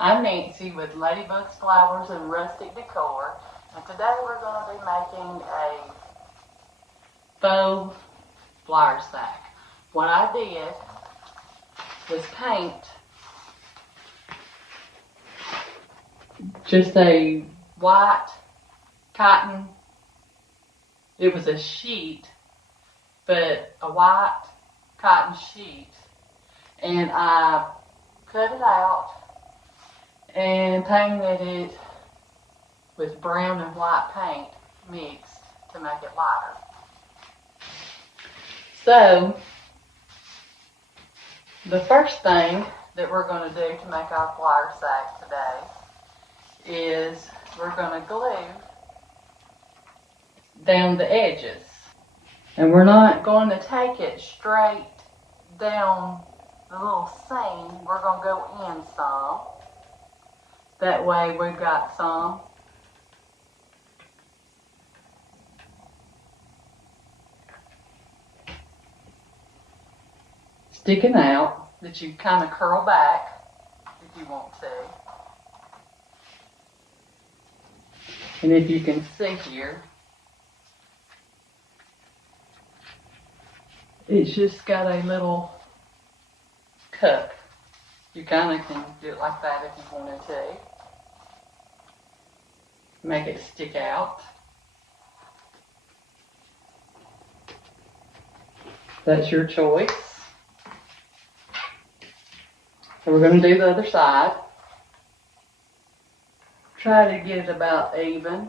I'm Nancy with Ladybugs Flowers and Rustic Decor, and today we're going to be making a faux flower sack. What I did was paint just a white cotton, it was a sheet, but a white cotton sheet, and I cut it out and painted it with brown and white paint mixed to make it lighter. So the first thing that we're going to do to make our flower sack today is we're going to glue down the edges. And we're not going to take it straight down the little seam. We're going to go in some. That way we've got some sticking out that you kind of curl back if you want to. And if you can see here, it's just got a little cup. You kind of can do it like that if you wanted to. Make it stick out. That's your choice. So we're going to do the other side. Try to get it about even.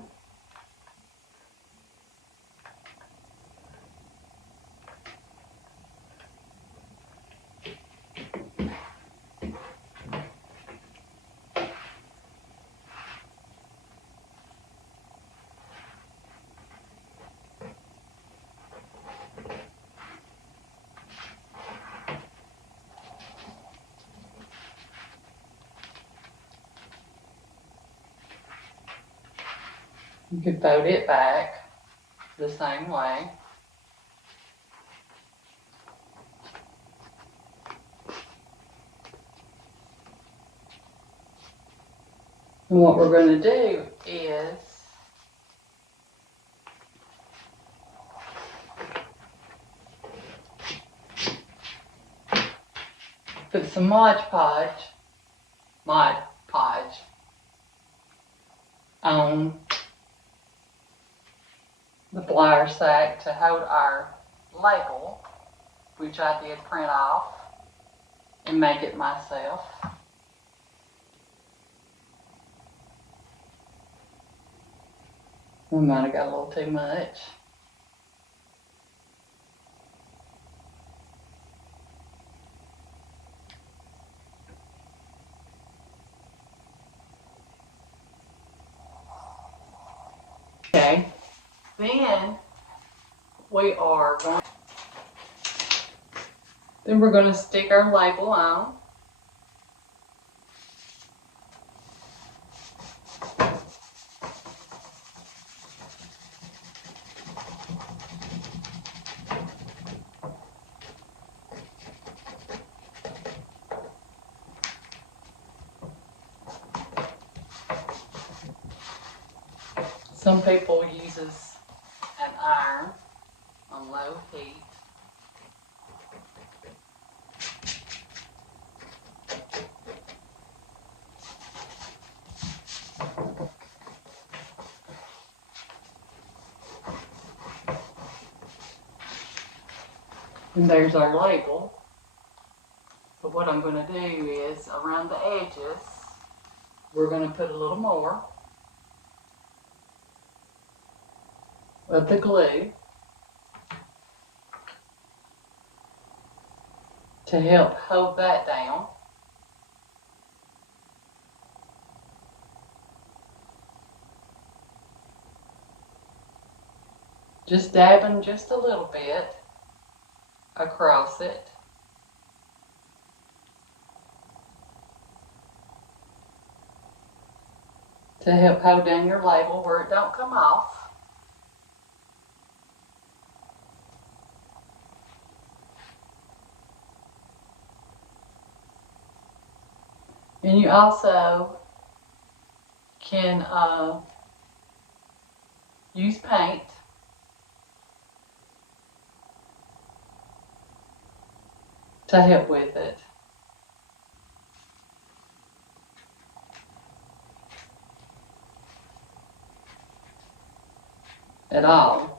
You can fold it back the same way. And what we're going to do is put some Mod Podge on the flower sack to hold our label, which I did print off and make it myself. We might have got a little too much. Okay, then we're going to stick our label on. Some people uses an iron on low heat. And there's our label. But what I'm going to do is around the edges, we're going to put a little more of the glue to help hold that down. Just dabbing just a little bit across it. To help hold down your label where it don't come off. And you also can use paint to help with it. At all.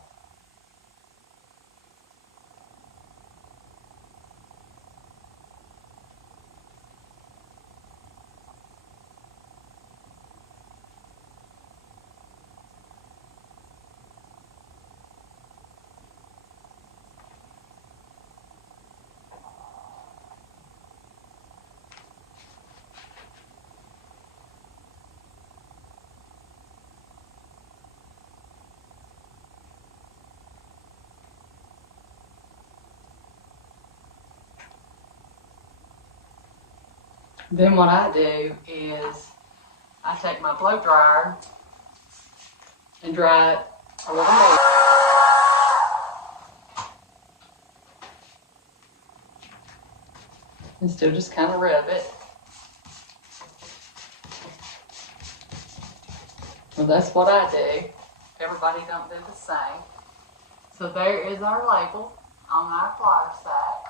Then what I do is I take my blow dryer and dry it a little more. And still just kind of rub it. Well, that's what I do. Everybody don't do the same. So there is our label on our flour sack.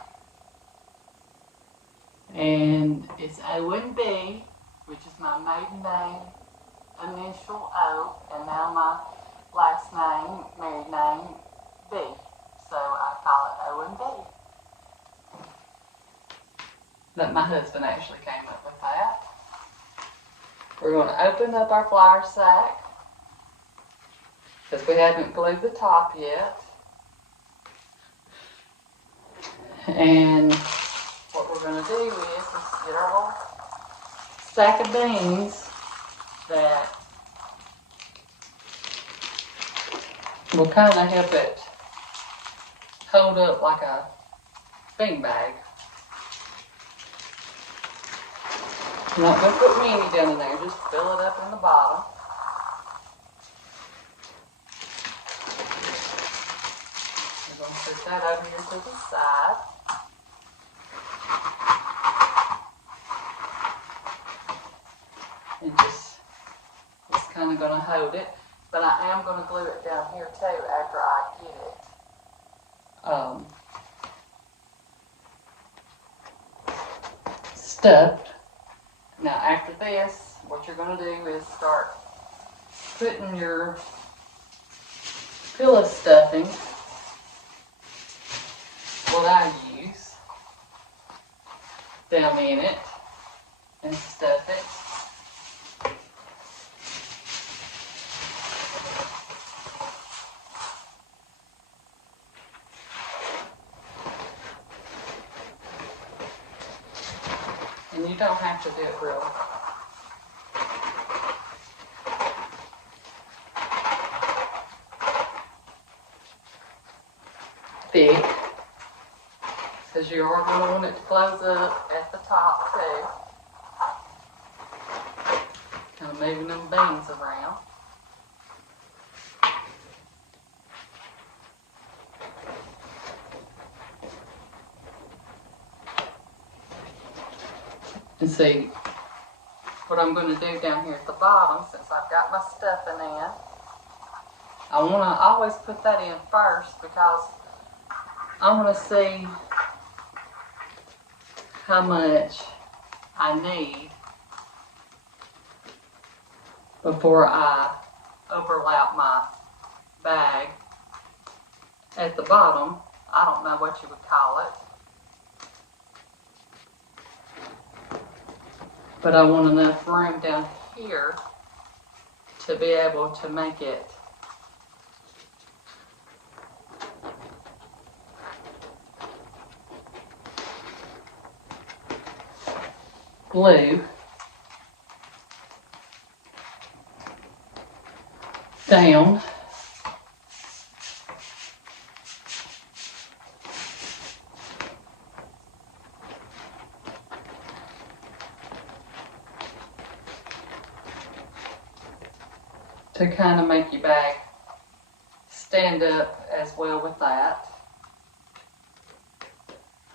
And it's O and B, which is my maiden name, initial O, and now my last name, married name, B. So I call it O and B. But my husband actually came up with that. We're going to open up our flour sack because we haven't glued the top yet. And what we're going to do is just get our little stack of beans that will kind of help it hold up like a bean bag. I'm not going to put many down in there, just fill it up in the bottom. I'm going to put that over here to the side. And just kind of going to hold it, but I am going to glue it down here too after I get it stuffed. Now after this, what you're going to do is start putting your pillow stuffing, what I use, down in it and stuff it. And you don't have to do it real thick, because you are going to want it to close up at the top too. Kind of moving them beans around. And see, what I'm going to do down here at the bottom, since I've got my stuffing in, I want to always put that in first because I want to see how much I need before I overlap my bag at the bottom. I don't know what you would call it. But I want enough room down here to be able to make it glue down. To kind of make your bag stand up as well with that.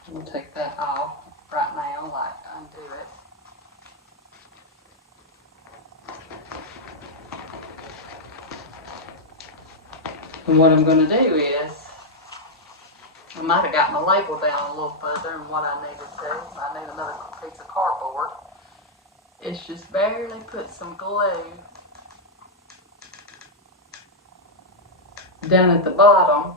We'll take that off right now, like undo it. And what I'm going to do is, I might have got my label down a little further than what I needed to. I need another piece of cardboard. It's just barely put some glue down at the bottom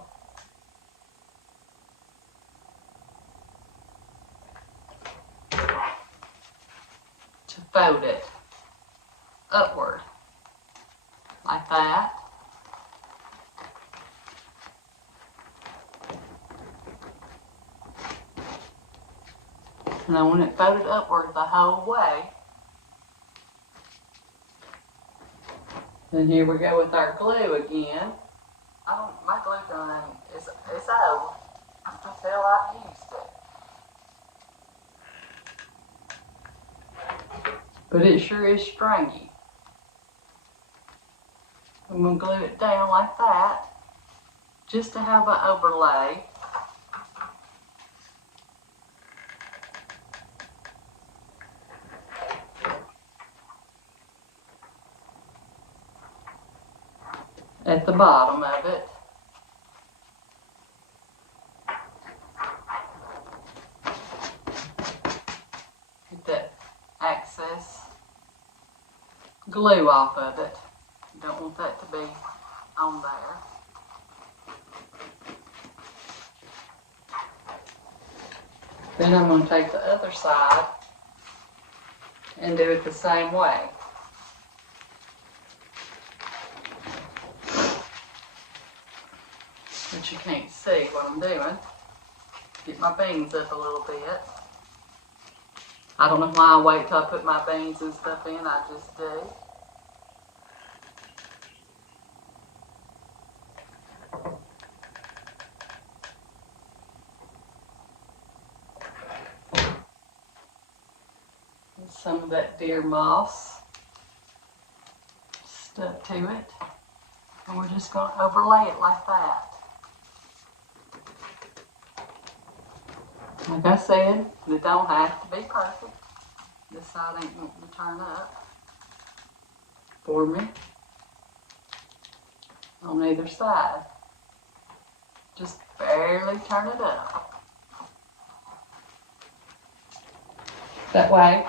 to fold it upward like that. And I want it folded upward the whole way. Then here we go with our glue again. My glue gun is old. I can tell I've used it. But it sure is stringy. I'm going to glue it down like that, just to have an overlay. At the bottom of it. Get that excess glue off of it. Don't want that to be on there. Then I'm going to take the other side and do it the same way. But you can't see what I'm doing. Get my beans up a little bit. I don't know why I wait till I put my beans and stuff in, I just do. And some of that deer moss stuck to it. And we're just going to overlay it like that. Like I said, it don't have to be perfect. This side ain't wanting to turn up for me on either side. Just barely turn it up. That way,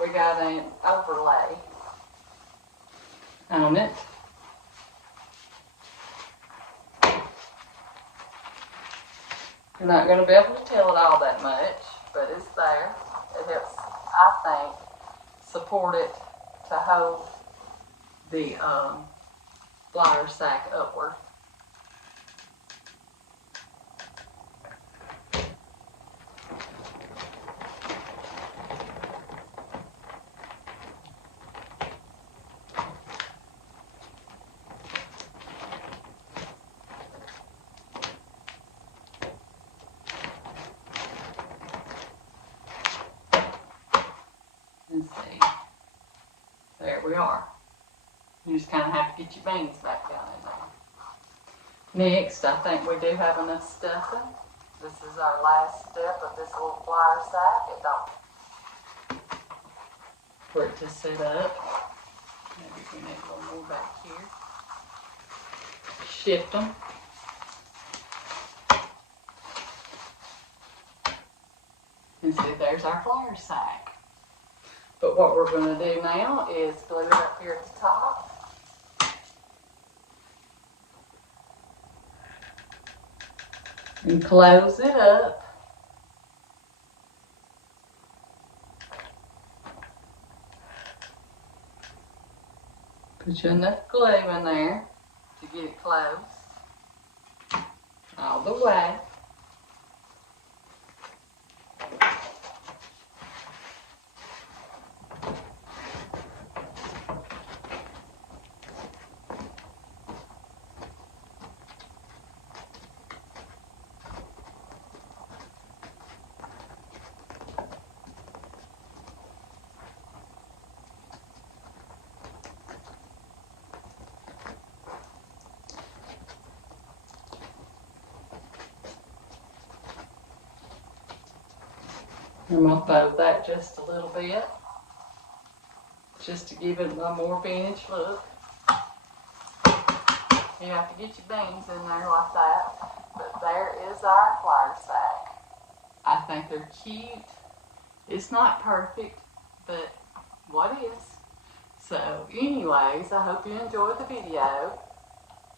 we got an overlay on it. You're not going to be able to tell it all that much, but it's there. It helps, I think, support it to hold the flour sack upward. See, there we are. You just kind of have to get your beans back down in there. Next, I think we do have enough stuffing. This is our last step of this little flour sack. It don't, for it to sit up. Maybe we need a little more back here. Shift them. And see, there's our flour sack. But what we're going to do now is glue it up here at the top. And close it up. Put you enough glue in there to get it closed all the way. I'm going to fold that just a little bit, just to give it a more vintage look. You have to get your beans in there like that. But there is our flour sack. I think they're cute. It's not perfect, but what is? So anyways, I hope you enjoyed the video.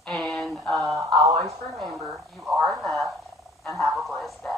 And always remember, you are enough, and have a blessed day.